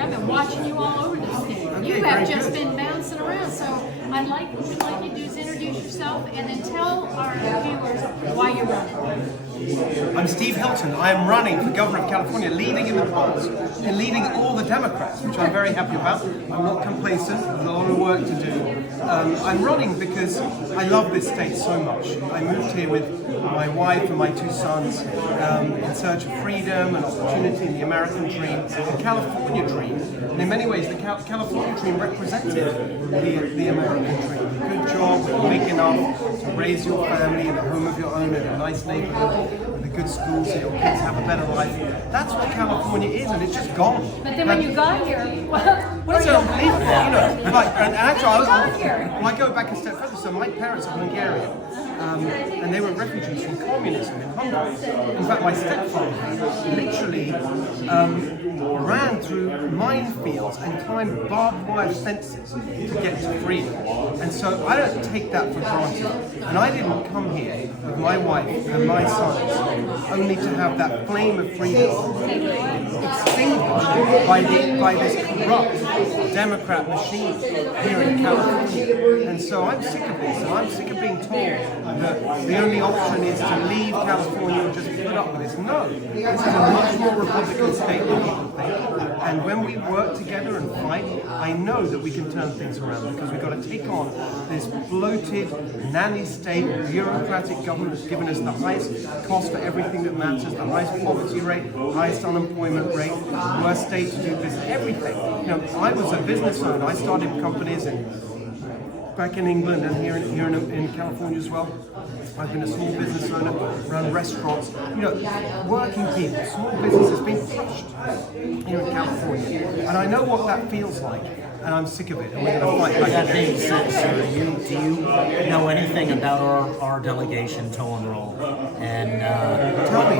I've been watching you all over this thing. Okay, You have very just good. been bouncing around. So I'd like you to do is introduce yourself and then tell our viewers why you're running. I'm Steve Hilton. I am running for Governor of California, leading in the polls and leading all the Democrats, which I'm very happy about. I'm not complacent. There's a lot of work to do. I'm running because I love this state so much. I moved here with my wife and my two sons in search of freedom and opportunity in the American dream, the California dream. And in many ways, the California dream represented the American dream. A good job, big enough to raise your family in a home of your own in a nice neighborhood, with a good school so your kids have a better life. That's what California is, and it's just gone. But then when you got here, It's unbelievable, you know. Like, and actually, Well, I go back a step further. So my parents are Hungarian, and they were refugees from communism in Hungary. In fact, my stepfather literally ran through minefields and climbed barbed wire fences to get to freedom. And so I don't take that for granted. And I didn't come here with my wife and my sons only to have that flame of freedom extinguished by this corrupt Democrat machine here in California. And so I'm sick of this, and I'm sick of being told that the only option is to leave California and just put up with this. No, this is a much more Republican state than people think. And when we work together and fight, I know that we can turn things around, because we've got to take on this bloated, nanny state, bureaucratic government that's given us the highest cost for everything that matters, the highest poverty rate, highest unemployment rate, worst state to do business, everything. You know, I was a business owner. I started companies back in England and here in California as well. I've been a small business owner, run restaurants. You know, working people, small business has been crushed here in California. And I know what that feels like, and I'm sick of it. And we're going to fight back. That being said, sir, do you know anything about our delegation toll and roll? And Tell me.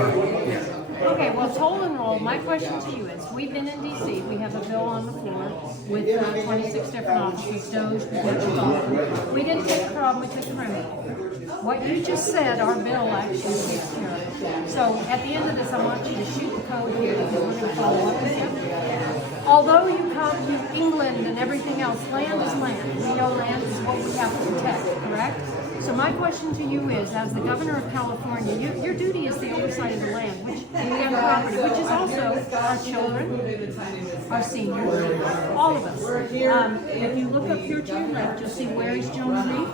yeah. Okay, well, toll and roll, my question to you is, we've been in D.C., we have a bill on the floor with 26 different officers, Doge, Billie-Toll. We didn't take the problem, we took the remedy. What you just said, our bill actually takes care of. So at the end of this, I want you to shoot the code here, because we're going to follow up with you. Although you come to England and everything else, land is land. We know land is what we have to protect, correct? So my question to you is, as the governor of California, your duty is the oversight of the land, and property, which is also our children, our seniors, all of us. If you look up here to your left, you'll see Where is Joan Reed?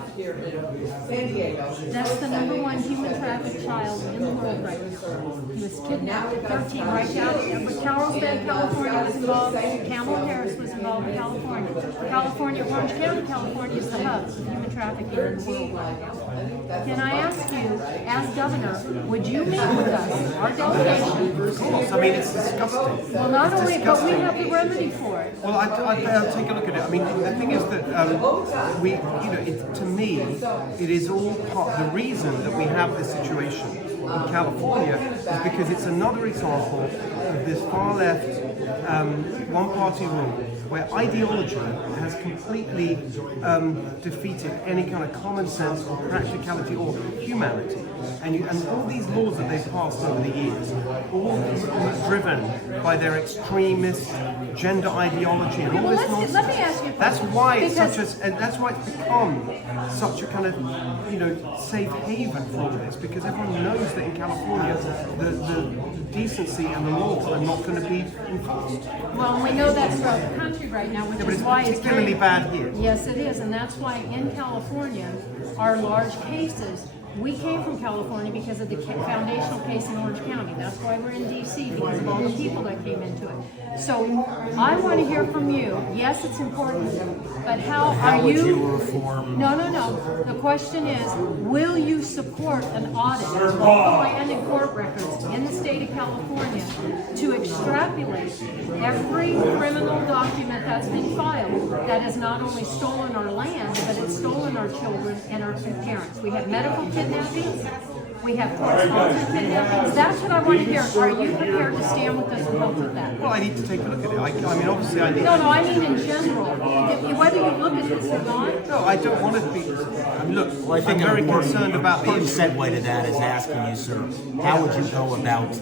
That's the #1 human trafficked child in the world right now. He was kidnapped at 13 right out with Carlsbad, California was involved, Kamala Harris was involved in California. California, Orange County, California is the hub of human trafficking in the world right now. Can I ask you, as governor, would you meet with us, our delegation? Of course, I mean, it's disgusting. Well, not It's only, but we disgusting. have the remedy for it. Well, I'll take a look at it. I mean, the thing is that to me, it is all part. The reason that we have this situation in California is because it's another example of this far left, one-party rule, where ideology has completely defeated any kind of common sense or practicality or humanity. And all these laws that they've passed over the years, all driven by their extremist gender ideology and all this nonsense. Let me ask you a That's question, why it's because- that's why it's become such a kind of safe haven for all this, because everyone knows that in California the decency and the laws are not going to be enforced. Well, we know that throughout the country right now, which Yeah, but is it's why it's particularly bad here. Yes, it is, and that's why in California, our large cases, we came from California because of the foundational case in Orange County. That's why we're in D.C., because of all the people that came into it. So I want to hear from you. Yes, it's important, but how are would you? you reform? No. The question is, will you support an audit of all the land and court records in the state of California to extrapolate every criminal document that's been filed that has not only stolen our land, but it's stolen our children and our parents? We have medical kidnappings. We have correspondent kidnappings. That's what I want to hear. Are you prepared to stand with us and help with that? Well, I need to take a look at it. I mean, obviously, I need. No, I mean in general. Whether you look at this or not. No, I don't want to be. Look, Well, I think I'm very an important concerned about the segue to that is asking you, sir, how would you go about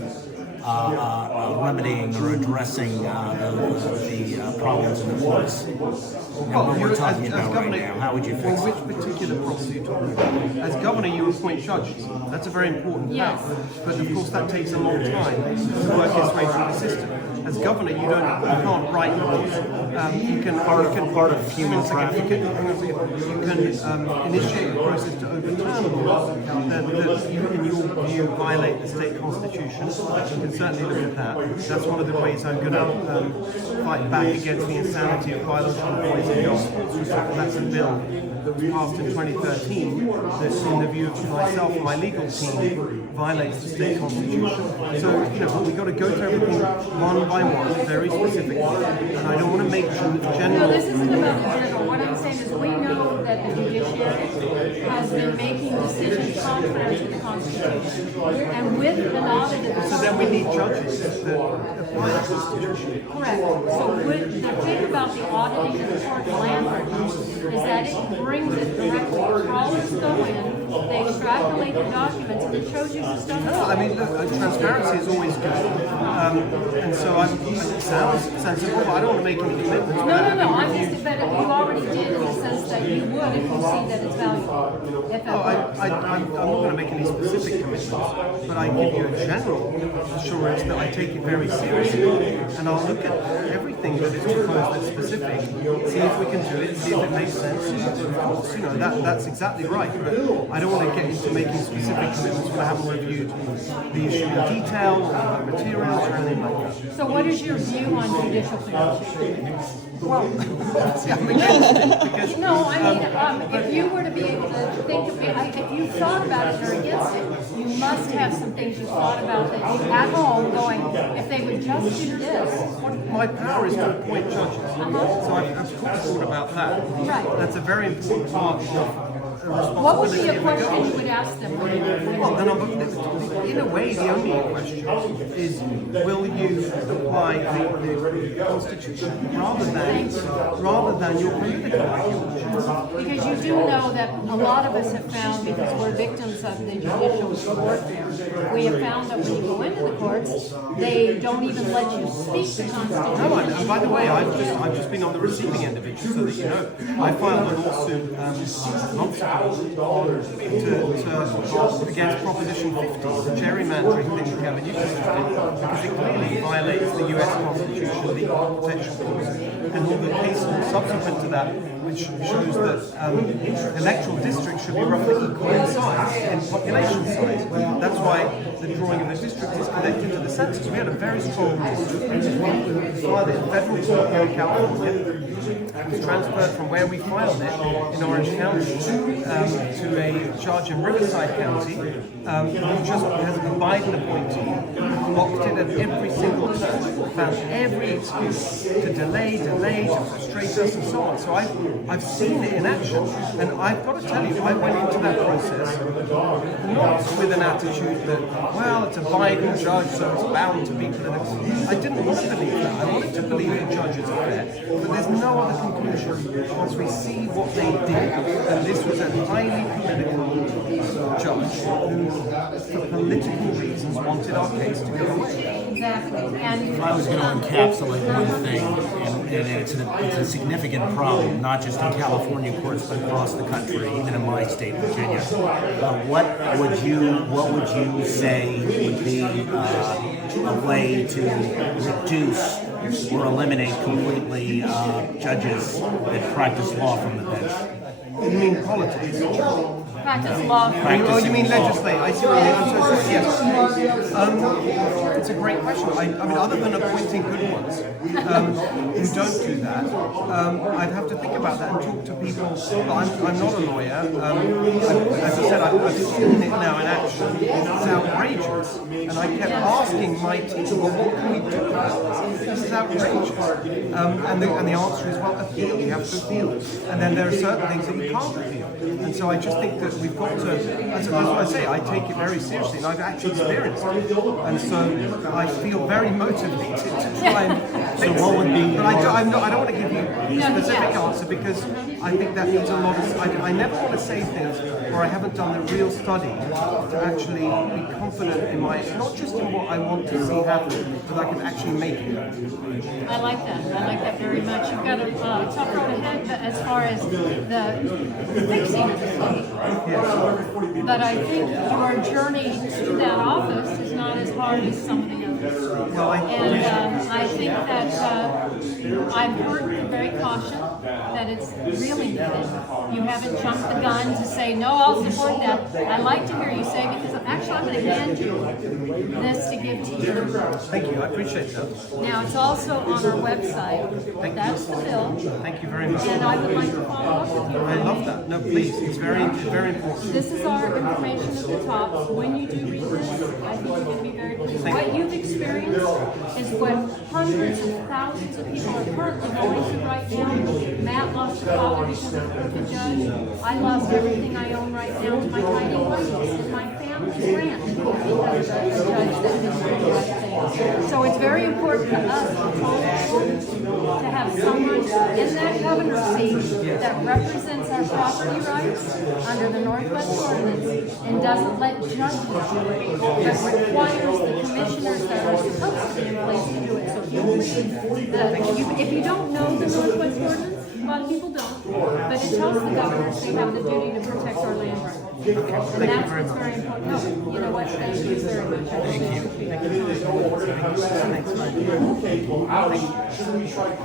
remedying or addressing the problems in the courts? What we're talking about right now, how would you fix it? Which particular problems are you talking about? As governor, you appoint judges. That's a very important Yes. power. But of course, that takes a long time to work its way through the system. As governor, you can't write laws. You can Part of human you trafficking. can initiate a process to overturn laws that you, in your view, violate the state constitution. You can certainly look at that. That's one of the ways I'm going to fight back against the insanity of violence on boys and girls sports. That's a bill that was passed in 2013 that, in the view of myself and my legal team, violates the state constitution. So, we've got to go through everything one by one, very specifically. And I don't want to make general... No, this isn't about the general. What I'm saying is we know that the judiciary has been making decisions contrary to the Constitution. And with an audit of the So then we need judges that apply the constitution. Correct. So the thing about the auditing of the court Lambert is that it brings it directly. Crawlers go in, they extrapolate the documents, and it shows you the stuff. No, I mean, look, transparency is always good. And so it sounds sensible, but I don't want to make any commitments. No. I'm just, but you already did in the sense that you would if you see that it's valuable. I'm not going to make any specific commitments, but I give you a general assurance that I take it very seriously, and I'll look at everything that is proposed that's specific, see if we can do it, see if it makes sense. Of course, that's exactly right, but I don't want to get into making specific commitments when I haven't reviewed the issue in detail, or materials, or anything like that. So what is your view on judicial clearance? Well, because No, I mean, if you were to be able to think of it, if you thought about it or against it, you must have some things you thought about that you at home going, if they would just do this. my power is to appoint judges, so I've thought about that. Right. That's a very important part of the responsibility. What would be a of the question government. you would ask them? Well, then in a way, the only question is, will you apply the Constitution rather than your political regulations? Because you do know that a lot of us have found, because we're victims of the judicial warfare, we have found that when you go into the courts, they don't even let you speak the Constitution. No, and by the way, I've just been on the receiving end of it, just so that you know. I filed a lawsuit months ago against Proposition 50, the gerrymandering thing we have in Utah, because it clearly violates the U.S. Constitution, the Equal Protection Clause, and all the case law subsequent to that, which shows that electoral districts should be roughly equal in size, in population size. That's why the drawing of the district is connected to the census. We had a very strong lawsuit. We filed it in federal court here in California. It was transferred from where we filed it in Orange County to a judge in Riverside County who just has a Biden appointee, blocked it at every single turn, found every excuse to delay, to frustrate us and so on. So I've seen it in action, and I've got to tell you, I went into that process not with an attitude that, well, it's a Biden judge, so it's bound to be political. I didn't want to believe that. I wanted to believe the judges are fair, but there's no other conclusion. Once we see what they did, and this was a highly political judge who, for political reasons, wanted our case to go away. Exactly. And If I was going to encapsulate one thing, and it's a significant problem, not just in California courts, but across the country, even in my state, Virginia. What would you say would be a way to reduce or eliminate completely judges that practice law from the bench? You mean politics? practice law. Oh, you mean legislate? I see what you mean. I'm so sorry. Yes. It's a great question. I mean, other than appointing good ones who don't do that, I'd have to think about that and talk to people. I'm not a lawyer. As I said, I've seen it now in action. It's outrageous. And I kept asking my team, well, what can we do about this? This is outrageous. And the answer is, well, appeal. You have to appeal. And then there are certain things that you can't appeal. And so I just think that we've got to, that's what I say, I take it very seriously, and I've actually experienced it. And so I feel very motivated to try and fix it. But I I don't want to give you a specific answer because I think that needs a lot of. I never want to say things where I haven't done the real study to actually be confident in my, not just in what I want to see happen, but I can actually make it. I like that. I like that very much. You've got a tough road ahead as far as the fixing of the city. But I think your journey to that office is not as hard as some of the others. Well, And I think that I've heard you very caution that it's really needed. You haven't jumped the gun to say, no, I'll support that. I like to hear you say, because actually I'm going to hand you this to give to you. thank you. I appreciate that. Now, it's also on our website. That's the bill. Thank you very much. And I would like to follow up with you. I love that. No, please. It's very important. This is our information at the top. When you do read this, I think you're going to be very pleased. What you've experienced is what hundreds of thousands of people are currently going through right now. Matt lost a father because of a crooked judge. I lost everything I own right now to my tiny rights and my family's grant because of a judge that didn't do the right thing. So it's very important to us to have someone in that governor's seat that represents our property rights under the Northwest Ordinance and doesn't let judges do it, but requires the commissioners that are supposed to be in place to do it. So if you don't know the Northwest Ordinance, a lot of people don't, but it tells the governors they have the duty to protect our land rights. And that's what's very important. No, you know what? Thank you very much. Thank you. Thank you.